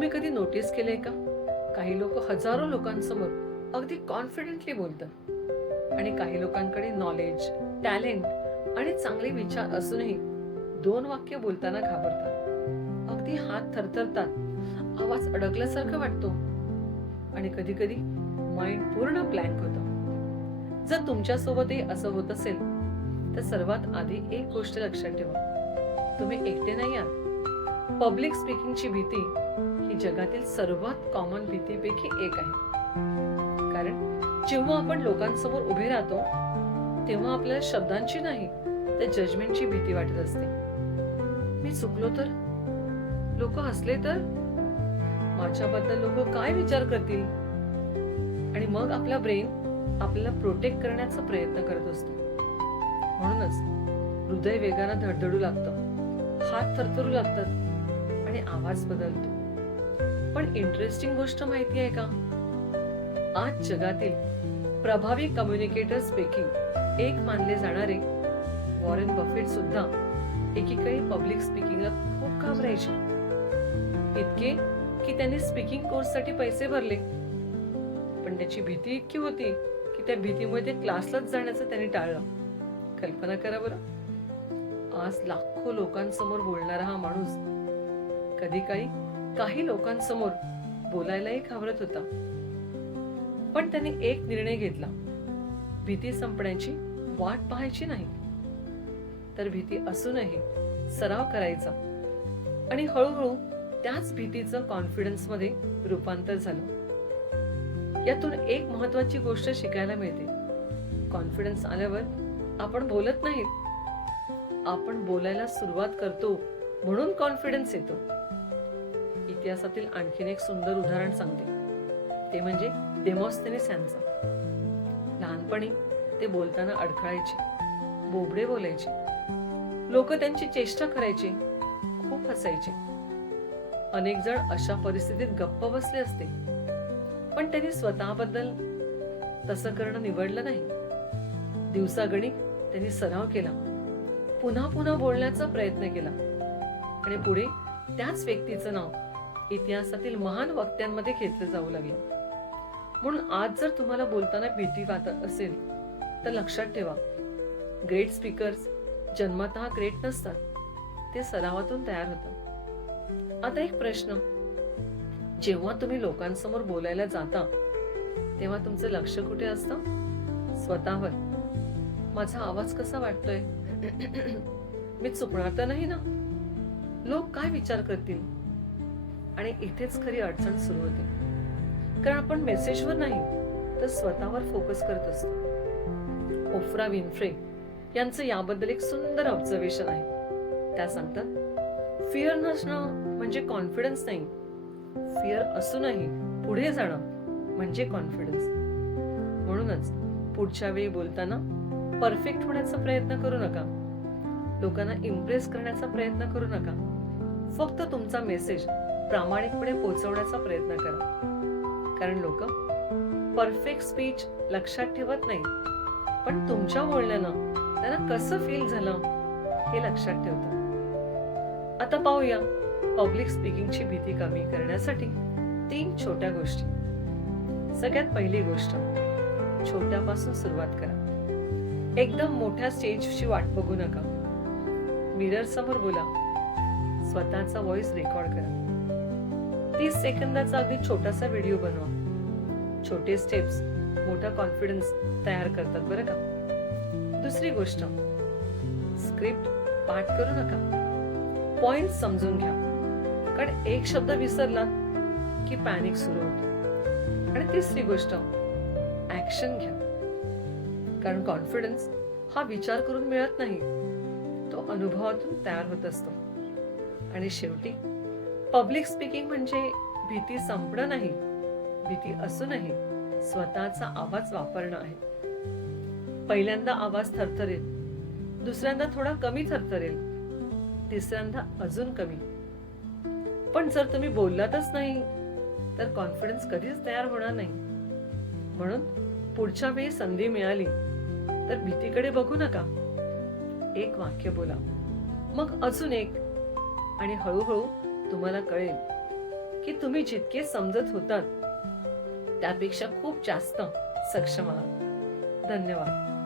तुम्ही कधी नोटीस केलंय का? काही लोक हजारो लोकांसमोर अगदी कॉन्फिडेंटली बोलतात आणि काही लोकांकडे नॉलेज, टॅलेंट आणि चांगले विचार असूनही 2 वाक्य बोलताना घाबरतात. अगदी हात थरथरतात, आवाज अडकल्यासारखं वाटतो आणि कधी कधी माइंड पूर्ण ब्लँक होतं. जर तुमच्यासोबतही असं होत असेल तर सर्वात आधी एक गोष्ट लक्षात ठेवा, तुम्ही एकटे नाही आहात. पब्लिक स्पीकिंगची भीती ही जगातील सर्वात कॉमन भीतीपैकी एक आहे. कारण जेव्हा आपण लोकांसमोर उभे राहतो तेव्हा आपल्याला शब्दांची नाही तर जजमेंटची भीती वाटत असते. मी चुकलो तर, लोक हसले तर, माझ्याबद्दल लोक काय विचार करतील, आणि मग आपला ब्रेन आपल्याला प्रोटेक्ट करण्याचा प्रयत्न करत असतो. म्हणूनच हृदय वेगानं धडधडू लागतं, हात थरथरू लागतात आणि आवाज बदलतो. पण इंटरेस्टिंग गोष्ट माहिती आहे का? आज जगातील प्रभावी कम्युनिकेटर्स पैकी एक मानले जाणारे वॉरेन बफेट सुद्धा एकीकडे पब्लिक स्पीकिंगला खूप घाबरायचे. इतके की त्यांनी स्पीकिंग कोर्ससाठी पैसे भरले, पण त्याची भीती इतकी होती की त्या भीतीमुळे ते क्लासलाच जाण्याचं त्यांनी टाळलं. कल्पना करा बरं. आज लाखो लोकांसमोर बोलणारा हा माणूस कधी काही लोकांसमोर बोलायलाही घाबरत होता. पण त्याने एक निर्णय घेतला, भीती संपण्याची वाट पाहायची नाही, तर भीती असूनही सराव करायचा. आणि हळूहळू त्याच भीतीचं कॉन्फिडन्स मध्ये रूपांतर झालं. यातून एक महत्वाची गोष्ट शिकायला मिळते. कॉन्फिडन्स आल्यावर आपण बोलत नाही, आपण बोलायला सुरुवात करतो म्हणून कॉन्फिडन्स येतो. इतिहासातील आणखीन एक सुंदर उदाहरण सांगते, ते म्हणजे डेमोस्थेनेस यांचं. लहानपणी ते बोलताना अडखळायचे, बोबडे बोलायचे, लोक त्यांची चेष्टा करायचे, खूप हसायचे. अनेक जण अशा परिस्थितीत गप्प बसले असते, पण त्यांनी स्वतःबद्दल तसं करणं निवडलं नाही. दिवसागणिक त्यांनी सराव केला, पुन्हा पुन्हा बोलण्याचा प्रयत्न केला आणि पुढे त्याच व्यक्तीचं नाव इतिहासातील महान वक्त्यांमध्ये घेतलं जाऊ लागलं. म्हणून आज जर तुम्हाला बोलताना भीती वाटत असेल तर लक्षात ठेवा, ग्रेट स्पीकर्स जन्मतः ग्रेट नसतात, ते सरावातून तयार होतात. आता एक प्रश्न, जेव्हा तुम्ही लोकांसमोर बोलायला जाता तेव्हा तुमचं लक्ष कुठे असतं? स्वतःवर. माझा आवाज कसा वाटतोय? मी चुकणार तर नाही ना? लोक काय विचार करतील? आणि इथेच खरी अडचण सुरू होते, कारण आपण मेसेजवर नाही तर स्वतःवर फोकस करत असतो. ओफ्रा विन्फ्रे यांचं याबद्दल एक सुंदर ऑब्झर्वेशन आहे. त्या सांगतात, फिअर नसणं म्हणजे कॉन्फिडन्स नाही, फिअर असूनही पुढे जाणं म्हणजे कॉन्फिडन्स. म्हणूनच पुढच्या वेळी बोलताना परफेक्ट होण्याचा प्रयत्न करू नका, लोकांना इम्प्रेस करण्याचा प्रयत्न करू नका. फक्त तुमचा मेसेज प्रामाणिकपणे पोहोचवण्याचा प्रयत्न करा. कारण लोक परफेक्ट स्पीच लक्षात ठेवत नाही, पण तुमच्या बोलण्यानं त्यांना कसं फील झालं हे लक्षात ठेवतात. आता पाहूया पब्लिक स्पीकिंगची भीती कमी करण्यासाठी 3 छोट्या गोष्टी. सगळ्यात पहिली गोष्ट, छोट्यापासून सुरुवात करा. एकदम मोठ्या स्टेजची वाट बघू नका. मिरर समोर बोला, स्वतःचा व्हॉइस रेकॉर्ड करा. 30 सेकंदाचा अगदी छोटासा व्हिडिओ बनवा. छोटे स्टेप्स मोठा कॉन्फिडन्स तयार करतात बरं का. दुसरी गोष्ट, स्क्रिप्ट पाठ करू नका, पॉइंट समजून घ्या. कारण एक शब्द विसरला की पॅनिक सुरू होतो. आणि तिसरी गोष्ट, ऍक्शन घ्या. कारण कॉन्फिडन्स हा विचार करून मिळत नाही, तो अनुभवातून तयार होत असतो. आणि शेवटी पब्लिक स्पीकिंग म्हणजे भीती संपणं नाही, भीती असूनही स्वतःचा आवाज वापरणं आहे. पहिल्यांदा आवाज थरथरेल, दुसऱ्यांदा थोडा कमी थरथरेल, तिसऱ्यांदा अजून कमी. पण जर तुम्ही बोललातच नाही तर कॉन्फिडन्स कधीच तयार होणार नाही. म्हणून पुढच्या वेळी संधी मिळाली तर भीतीकडे बघू नका. एक वाक्य बोला, मग अजून एक, आणि हळूहळू तुम्हाला कळेल की तुम्ही जितके समजत होतात त्यापेक्षा खूप जास्त सक्षम आहात. धन्यवाद.